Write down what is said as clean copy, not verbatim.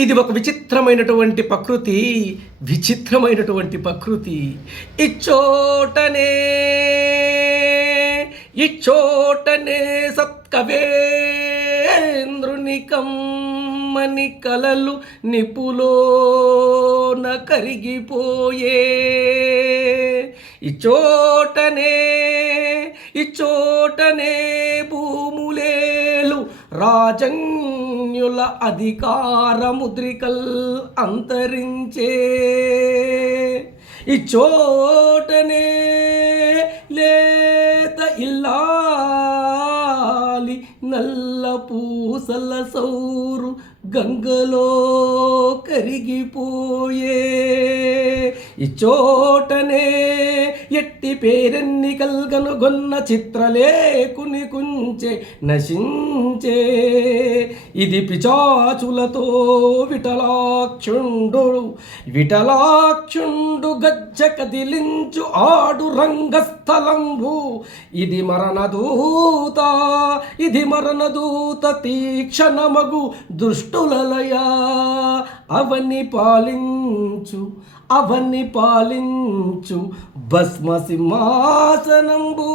ఇది ఒక విచిత్రమైనటువంటి ప్రకృతి. విచిత్రమైనటువంటి ప్రకృతి. ఇచ్చోటనే ఇచ్చోటనే సత్కవేంద్రుని కమ్మని కలలు నిపులోన కరిగిపోయే. ఇచ్చోటనే ఇచ్చోటనే భూములేలు రాజన్యుల అధికార ముద్రికల్ అంతరించే. ఇచ్చోటనే లేత ఇల్లాలి నల్ల పూసల సౌరు గంగలో కరిగిపోయే. ఇచ్చోటనే ఎట్టి పేరెన్నికల్ గనుగొన్న చిత్రలేకుని కుంచె నశించే. ఇది పిచాచులతో విఠలాక్షుండు గజ్జ కదిలించు ఆడు రంగస్థలంబు. ఇది మరణదూత తీక్షణమగు దుష్టులలయ. అవని పాలించు భస్మ సింహాసనంబు.